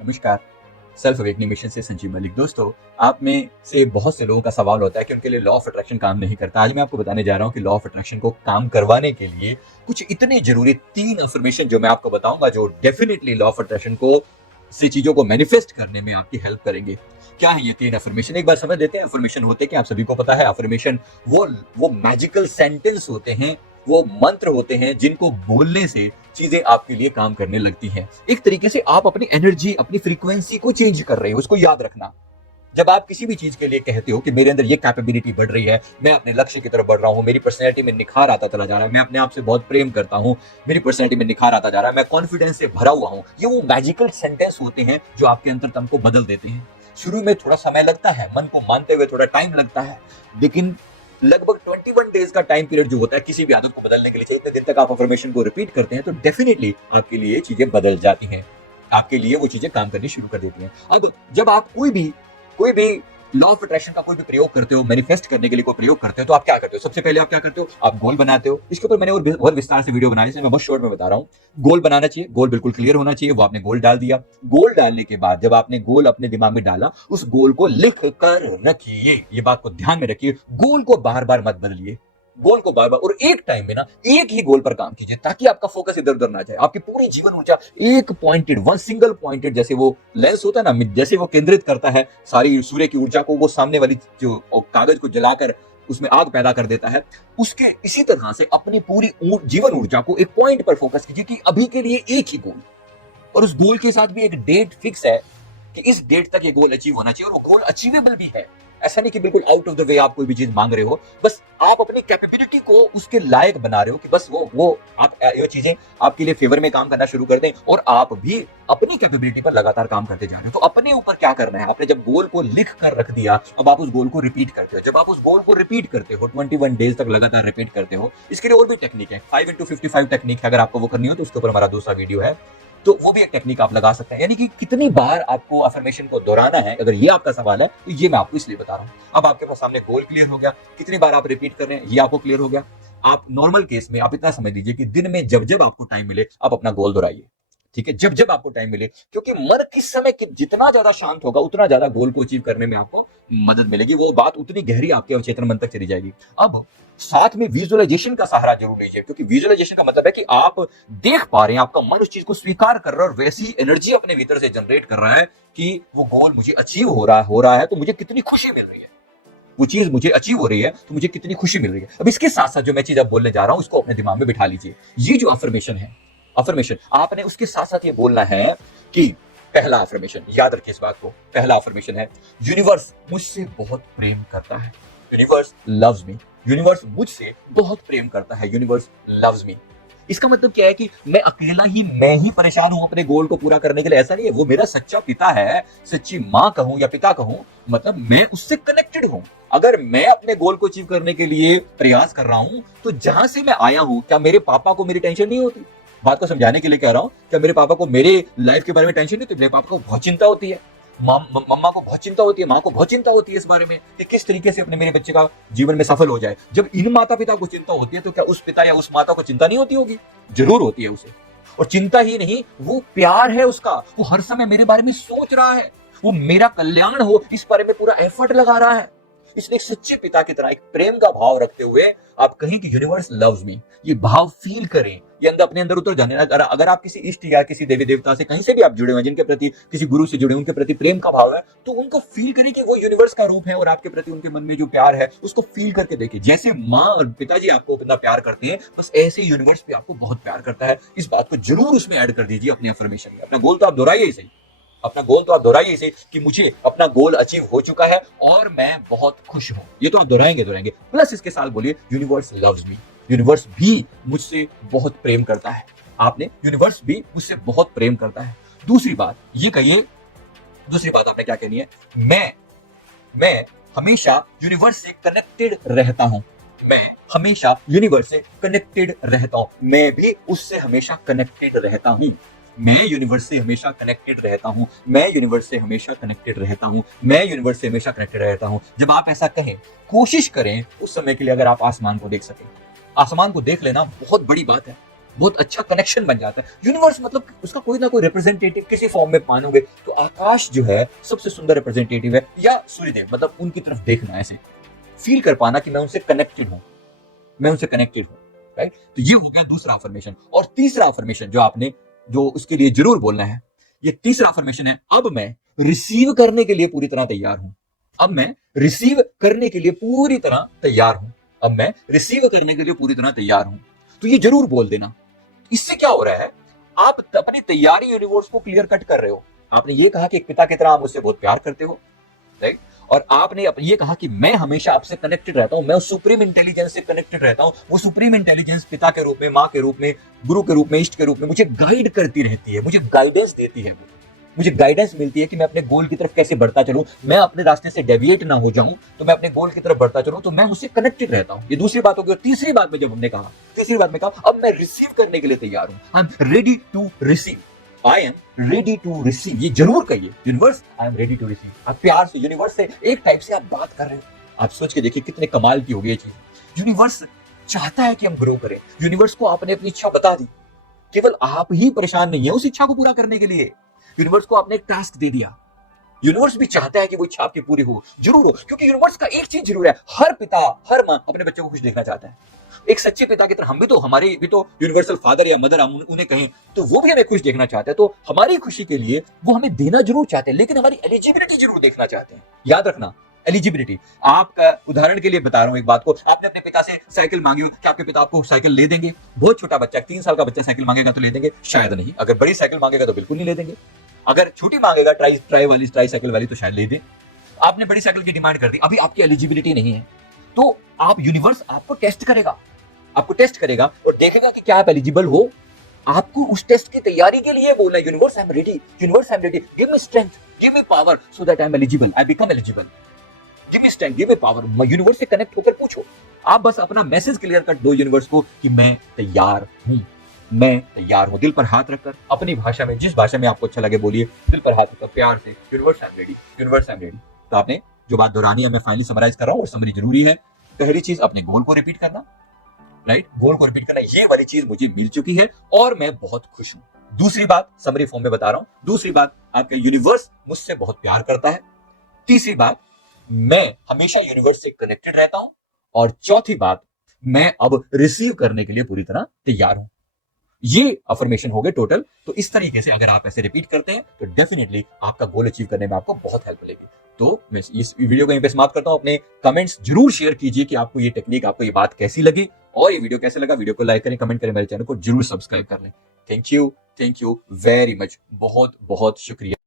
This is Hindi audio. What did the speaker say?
नमस्कार। सेल्फ अवेकनिंग मिशन से संजीव मलिक। दोस्तों, आप में से बहुत से लोगों का सवाल होता है कि उनके लिए लॉ ऑफ अट्रैक्शन काम नहीं करता। आज मैं आपको बताने जा रहा हूं कि लॉ ऑफ अट्रैक्शन को काम करवाने के लिए कुछ इतने जरूरी 3 अफर्मेशन जो मैं आपको बताऊंगा, जो डेफिनेटली लॉ ऑफ अट्रैक्शन को से चीजों को मैनिफेस्ट करने में आपकी हेल्प करेंगे। क्या है ये 3 अफर्मेशन? एक बार समझ लेते हैं अफर्मेशन होते क्या। आप सभी को पता है, अफर्मेशन वो मैजिकल सेंटेंस होते हैं, वो मंत्र होते हैं जिनको बोलने से चीजें आपके लिए काम करने लगती हैं। एक तरीके से आप अपनी एनर्जी, अपनी फ्रीक्वेंसी को चेंज कर रहे हो। उसको याद रखना। जब आप किसी भी चीज के लिए कहते हो कि मेरे अंदर ये कैपेबिलिटी बढ़ रही है, मैं अपने लक्ष्य की तरफ बढ़ रहा हूं, मेरी पर्सनैलिटी में निखार आता चला जा रहा है, मैं अपने आप से बहुत प्रेम करता हूं, मेरी पर्सनैलिटी में निखार आता जा रहा है, मैं कॉन्फिडेंस से भरा हुआ हूं, ये वो मैजिकल सेंटेंस होते हैं जो आपके अंतरतम को बदल देते हैं। शुरू में थोड़ा समय लगता है, मन को मानते हुए थोड़ा टाइम लगता है, लेकिन लगभग 21 डेज का टाइम पीरियड जो होता है किसी भी आदत को बदलने के लिए, इतने दिन तक आप अफर्मेशन को रिपीट करते हैं तो डेफिनेटली आपके लिए चीजें बदल जाती हैं, आपके लिए वो चीजें काम करनी शुरू कर देती हैं। अब जब आप कोई भी लॉ ऑफ अट्रैक्शन का कोई भी प्रयोग करते हो, मैनिफेस्ट करने के लिए कोई प्रयोग करते हो, तो आप क्या करते हो? सबसे पहले आप क्या करते हो? आप गोल बनाते हो। इसके ऊपर मैंने और विस्तार से वीडियो बनाई है, मैं बहुत शॉर्ट में बता रहा हूँ। गोल बनाना चाहिए, गोल बिल्कुल क्लियर होना चाहिए। वो आपने गोल डाल दिया। गोल डालने के बाद जब आपने गोल अपने दिमाग में डाला, उस गोल को लिख कर रखिए। ये बात को ध्यान में रखिए, गोल को बार बार मत बदलिए, गोल को बार बार और एक टाइम में ना एक ही गोल पर काम कीजिए, ताकि आपका फोकस इधर उधर ना जाए। आपकी पूरी जीवन ऊर्जा एक पॉइंटेड, वन सिंगल पॉइंटेड, जैसे वो लेंस होता है ना, जैसे वो केंद्रित करता है सारी सूर्य की ऊर्जा को, वो सामने वाली जो कागज को जलाकर उसमें आग पैदा कर देता है, उसके इसी तरह से अपनी पूरी जीवन ऊर्जा को एक पॉइंट पर फोकस कीजिए कि अभी के लिए एक ही गोल, और उस गोल के साथ भी एक डेट फिक्स है कि इस डेट तक ये गोल अचीव होना चाहिए, और वो गोल अचीवेबल भी है। ऐसा नहीं कि बिल्कुल आउट ऑफ द वे आप कोई भी चीज मांग रहे हो, बस आप अपनी कैपेबिलिटी को उसके लायक बना रहे हो कि बस वो आप ये चीजें आपके लिए फेवर में काम करना शुरू कर दें, और आप भी अपनी कैपेबिलिटी पर लगातार काम करते जा रहे हो। तो अपने ऊपर क्या करना है, आपने जब गोल को लिख कर रख दिया, अब आप उस गोल को रिपीट करते हो। जब आप उस गोल को रिपीट करते हो, 21 डेज तक लगातार रिपीट करते हो, इसके लिए और भी टेक्निक है। 5x55 टेक्निक है, अगर आपको वो करनी हो तो उसके ऊपर हमारा दूसरा वीडियो है, तो वो भी एक टेक्निक आप लगा सकते हैं। यानी कि कितनी बार आपको अफर्मेशन को दोहराना है, अगर ये आपका सवाल है तो ये मैं आपको इसलिए बता रहा हूं। अब आपके पास सामने गोल क्लियर हो गया, कितनी बार आप रिपीट कर रहे हैं ये आपको क्लियर हो गया। आप नॉर्मल केस में आप इतना समझ लीजिए कि दिन में जब जब आपको टाइम मिले आप अपना गोल दोहराइए, ठीक है? जब जब आपको टाइम मिले, क्योंकि मन किस समय जितना ज्यादा शांत होगा उतना ज्यादा गोल को अचीव करने में आपको मदद मिलेगी, वो बात उतनी गहरी आपके अवचेतन मन तक चली जाएगी। अब साथ में विजुअलाइजेशन का सहारा जरूर लीजिए, क्योंकि विजुअलाइजेशन का मतलब है कि आप देख पा रहे हैं, आपका मन उस चीज को स्वीकार कर रहा है और वैसी एनर्जी अपने भीतर से जनरेट कर रहा है कि वो गोल मुझे अचीव हो रहा है तो मुझे कितनी खुशी मिल रही है, वो चीज मुझे अचीव हो रही है तो मुझे कितनी खुशी मिल रही है। अब इसके साथ साथ जो मैं चीज अब बोलने जा रहा हूं, उसको अपने दिमाग में बिठा लीजिए। ये जो अफर्मेशन है, अफर्मेशन आपने उसके साथ साथ ये बोलना है कि पहला अफर्मेशन, याद रखिए इस बात को, पहला अफर्मेशन है यूनिवर्स मुझसे बहुत प्रेम करता है, यूनिवर्स लव्स मी, यूनिवर्स मुझसे बहुत प्रेम करता है, यूनिवर्स लव्स मी। इसका मतलब क्या है कि मैं ही परेशान हूं अपने गोल को पूरा करने के लिए, ऐसा नहीं है। वो मेरा सच्चा पिता है, सच्ची मां कहूं या पिता कहूं, मतलब मैं उससे कनेक्टेड हूं। अगर मैं अपने गोल को अचीव करने के लिए प्रयास कर रहा हूं, तो जहां से मैं आया हूं, क्या मेरे पापा को मेरी टेंशन नहीं होती? बात को समझाने के लिए कह रहा हूं, क्या मेरे पापा को मेरे लाइफ के बारे में टेंशन नहीं होती? मेरे पापा को बहुत चिंता होती है, मम्मा को बहुत चिंता होती है, माँ को बहुत चिंता होती है इस बारे में कि किस तरीके से अपने मेरे बच्चे का जीवन में सफल हो जाए। जब इन माता पिता को चिंता होती है, तो क्या उस पिता या उस माता को चिंता नहीं होती होगी? जरूर होती है उसे। और चिंता ही नहीं, वो प्यार है उसका, वो हर समय मेरे बारे में सोच रहा है, वो मेरा कल्याण हो इस बारे में पूरा एफर्ट लगा रहा है। इसलिए एक सच्चे पिता की तरह एक प्रेम का भाव रखते हुए आप कहें कि यूनिवर्स लव्स मी, ये भाव फील करें, ये अपने अंदर उतर जाने। अगर आप किसी इष्ट या किसी देवी देवता से कहीं से भी आप जुड़े हुए, जिनके प्रति, किसी गुरु से जुड़े, उनके प्रति प्रेम का भाव है, तो उनको फील करें कि वो यूनिवर्स का रूप है, और आपके प्रति उनके मन में जो प्यार है उसको फील करके देखिए। जैसे माँ और पिताजी आपको इतना प्यार करते हैं, बस ऐसे यूनिवर्स भी आपको बहुत प्यार करता है। इस बात को जरूर उसमें ऐड कर दीजिए अपने अफर्मेशन में। अपना गोल तो आप दोहराइए ही सही, अपना गोल तो आप दोहराइए इसे कि मुझे अपना गोल अचीव हो चुका है और मैं बहुत खुश हूं। ये तो आप दोहराएंगे। प्लस इसके साथ बोलिए यूनिवर्स लव्स मी, यूनिवर्स भी मुझसे बहुत प्रेम करता है। आपने यूनिवर्स भी मुझसे बहुत प्रेम करता है। दूसरी बात ये कहिए, दूसरी बात आपने क्या कहनी है? मैं हमेशा यूनिवर्स से कनेक्टेड रहता हूं, मैं हमेशा यूनिवर्स से कनेक्टेड रहता हूं, मैं भी उससे हमेशा कनेक्टेड रहता हूं, मैं यूनिवर्स से हमेशा कनेक्टेड रहता हूं, मैं यूनिवर्स से हमेशा कनेक्टेड रहता हूं, मैं यूनिवर्स से हमेशा कनेक्टेड रहता हूं। जब आप ऐसा कहें, कोशिश करें उस समय के लिए, अगर आप आसमान को देख सकें। आसमान को देख लेना बहुत बड़ी बात है, बहुत अच्छा कनेक्शन बन जाता है। यूनिवर्स मतलब उसका कोई ना कोई रिप्रेजेंटेटिव किसी फॉर्म में मानोगे तो आकाश जो है सबसे सुंदर रिप्रेजेंटेटिव है, या सूर्यदेव, मतलब उनकी तरफ देखना, ऐसे फील कर पाना कि मैं उनसे कनेक्टेड हूं, मैं उनसे कनेक्टेड हूं, राइट। तो ये हो गया दूसरा अफर्मेशन। और तीसरा अफर्मेशन जो आपने, जो उसके लिए जरूर बोलना है, ये तीसरा अफर्मेशन है, अब मैं रिसीव करने के लिए पूरी तरह तैयार हूं। अब मैं रिसीव करने के लिए पूरी तरह तैयार हूं। अब मैं रिसीव करने के लिए पूरी तरह तैयार हूं। तो ये जरूर बोल देना। इससे क्या हो रहा है, आप अपनी तैयारी यूनिवर्स को क्लियर कट कर रहे हो। आपने ये कहा कि एक पिता की तरह आप मुझसे बहुत प्यार करते हो, राइट। और आपने ये कहा कि मैं हमेशा आपसे कनेक्टेड रहता हूं, मैं उस सुप्रीम इंटेलिजेंस से कनेक्टेड रहता हूं। वो सुप्रीम इंटेलिजेंस पिता के रूप में, माँ के रूप में, गुरु के रूप में, इष्ट के रूप में मुझे गाइड करती रहती है, मुझे गाइडेंस देती है, मुझे गाइडेंस मिलती है कि मैं अपने गोल की तरफ कैसे बढ़ता चलूं, मैं अपने रास्ते से डेविएट ना हो जाऊं, तो मैं अपने गोल की तरफ बढ़ता चलूं, तो मैं उससे कनेक्टेड रहता हूं। ये दूसरी बात होगी। और तीसरी बात में जब हमने कहा, तीसरी बात में कहा अब मैं रिसीव करने के लिए तैयार हूं, I am ready to receive, I am ready to receive. ये जरूर कहिए, universe I am ready to receive. आप प्यार से यूनिवर्स से एक टाइप से आप बात कर रहे हो। आप सोच के देखिए कितने कमाल की होगी ये चीज। यूनिवर्स चाहता है कि हम ग्रो करें। यूनिवर्स को आपने अपनी इच्छा बता दी, केवल आप ही परेशान नहीं है उस इच्छा को पूरा करने के लिए। यूनिवर्स को आपने एक टास्क दे दिया, यूनिवर्स भी चाहता है कि वो इच्छा आपकी पूरी हो, जरूर हो, क्योंकि यूनिवर्स का एक चीज जरूर है, हर पिता, हर माँ अपने बच्चों को खुश देखना चाहता है। एक सच्चे पिता की तरह हम भी तो, हमारे भी तो यूनिवर्सल फादर या मदर हम उन्हें कहें तो वो भी हमें खुश देखना चाहते हैं। तो हमारी खुशी के लिए वो हमें देना जरूर चाहते हैं, लेकिन हमारी एलिजिबिलिटी जरूर देखना चाहते हैं। याद रखना, एलिजिबिलिटी। आपका उदाहरण के लिए बता रहा हूं एक बात को, आपने अपने पिता से साइकिल मांगी हो, क्या आपके पिता आपको साइकिल ले देंगे? बहुत छोटा बच्चा, 3 साल का बच्चा साइकिल मांगेगा तो ले देंगे? शायद नहीं। अगर बड़ी साइकिल मांगेगा तो बिल्कुल नहीं ले देंगे। अगर छोटी मांगेगा, ट्राई साइकिल वाली, तो शायद ले दे। आपने बड़ी साइकिल की डिमांड कर दी, अभी आपकी एलिजिबिलिटी नहीं है, तो आप, यूनिवर्स आपको टेस्ट करेगा, आपको टेस्ट करेगा और देखेगा कि क्या आप एलिजिबल हो। आपको उस टेस्ट की तैयारी के लिए बोलना है, universe I am ready, universe I am ready, give me strength, give me power so that I am eligible, I become eligible, give me strength, give me power. Universe से कनेक्ट होकर पूछो। आप बस अपना मैसेज क्लियर कर दो यूनिवर्स को कि मैं तैयार हूं, मैं तैयार हूं। दिल पर हाथ रखकर अपनी भाषा में, जिस भाषा में आपको अच्छा लगे बोलिए, दिल पर हाथ रखकर प्यार से, universe I am ready, universe I am ready. तो आपने जो बात दोहरानी है, मैं फाइनली समराइज कर रहा हूं और समरी जरूरी है। पहली चीज, अपने गोल को रिपीट करना, राइट, गोल को रिपीट करना, ये वाली चीज मुझे मिल चुकी है और मैं बहुत खुश हूं। दूसरी बात, समरी फॉर्म में बता रहा हूं, दूसरी बात, आपका यूनिवर्स मुझसे बहुत प्यार करता है। तीसरी बात, मैं हमेशा यूनिवर्स से कनेक्टेड रहता हूं। और चौथी बात, मैं अब रिसीव करने के लिए पूरी तरह तैयार हूं। ये अफर्मेशन हो गए टोटल। तो इस तरीके से अगर आप ऐसे रिपीट करते हैं तो डेफिनेटली आपका गोल अचीव करने में आपको बहुत हेल्प मिलेगी। तो मैं इस वीडियो को यहीं पे समाप्त करता हूं। अपने कमेंट्स जरूर शेयर कीजिए कि आपको ये टेक्निक, आपको ये बात कैसी लगी और ये वीडियो कैसे लगा। वीडियो को लाइक करें, कमेंट करें, मेरे चैनल को जरूर सब्सक्राइब कर लें। थैंक यू वेरी मच, बहुत बहुत शुक्रिया।